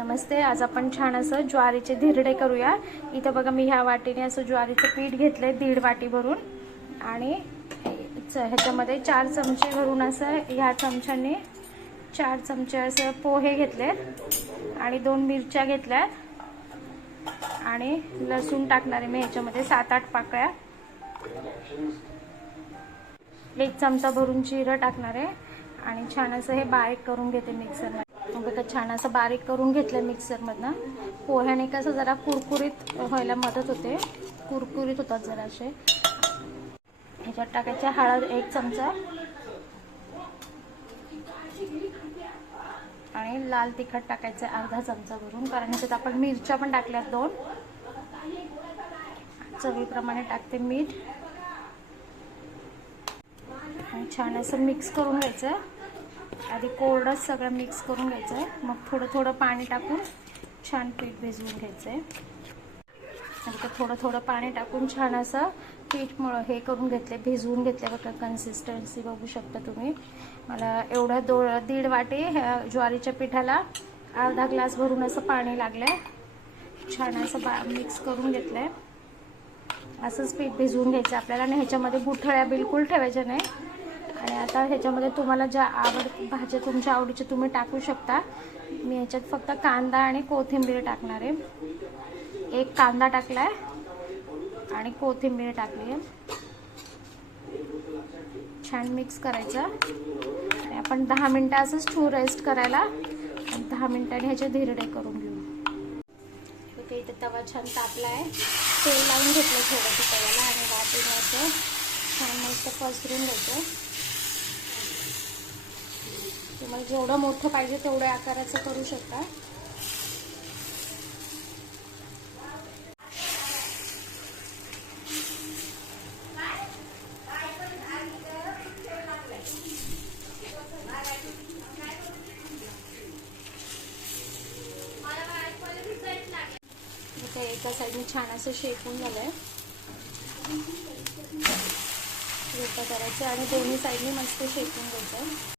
नमस्ते. आज आपण छान असं ज्वारीचे धिरडे करूया. इथं बघा मी ह्या वाटीने असं ज्वारीचं पीठ घेतलंय दीड वाटी भरून. आणि च- ह्याच्यामध्ये चार चमचे भरून असं ह्या चमच्याने चार चमचे असं पोहे घेतले आणि दोन मिरच्या घेतल्या आणि लसूण टाकणारे मी ह्याच्यामध्ये सात आठ पाकळ्या. एक चमचा भरून जिरं टाकणार आहे. आणि छान असं हे बारीक करून घेते मिक्सरमध्ये बघा छान असं बारीक करून घेतलं मिक्सरमधनं. पोह्याने कसं जरा कुरकुरीत व्हायला मदत होते. कुरकुरीत होतात जरासे. ह्याच्यात टाकायचे हळद एक चमचा. आणि लाल तिखट टाकायचं अर्धा चमचा भरून कारण ह्याच्यात आपण मिरच्या पण टाकल्यात दोन. चवीप्रमाणे टाकते मीठ. आणि छान असं मिक्स करून घ्यायचं. आधी कोरडंच सगळं मिक्स करून घ्यायचं आहे मग थोडं थोडं पाणी टाकून छान पीठ भिजवून घ्यायचं आहे थोडं थोडं पाणी टाकून छान असं पीठ मळ हे करून घेतले भिजवून घेतले बघा कन्सिस्टन्सी बघू शकता तुम्ही. मला एवढं दो दीड वाटी ह्या ज्वारीच्या पिठाला अर्धा ग्लास भरून असं पाणी लागलं आहे छान असं बा मिक्स करून घेतलं आहे असंच पीठ भिजवून घ्यायचं. आपल्याला आणि ह्याच्यामध्ये गुठळ्या बिलकुल ठेवायच्या नाही. आणि आता ह्याच्यामध्ये तुम्हाला ज्या आवड भाज्या तुमच्या आवडीच्या तुम्ही टाकू शकता. मी ह्याच्यात फक्त कांदा आणि कोथिंबीर टाकणार आहे. एक कांदा टाकलाय आणि कोथिंबीर टाकली आहे. छान मिक्स करायचं. आणि आपण दहा मिनटं असंच ठू रेस्ट करायला. दहा मिनटाने ह्याचे धिरडे करून घेऊ. ओके इथे तवा छान तापला आहे तेल लावून घेतलं थोडं तव्याला आणि वाटून असं छान मस्त पसरून घ्यायचं तुम्हाला जेवढं मोठं पाहिजे तेवढ्या आकाराचं करू शकता. एका साईडने छान असं शेकून झालंय. रोपं करायचं आणि दोन्ही साईडने मस्त शेकून घ्यायचं.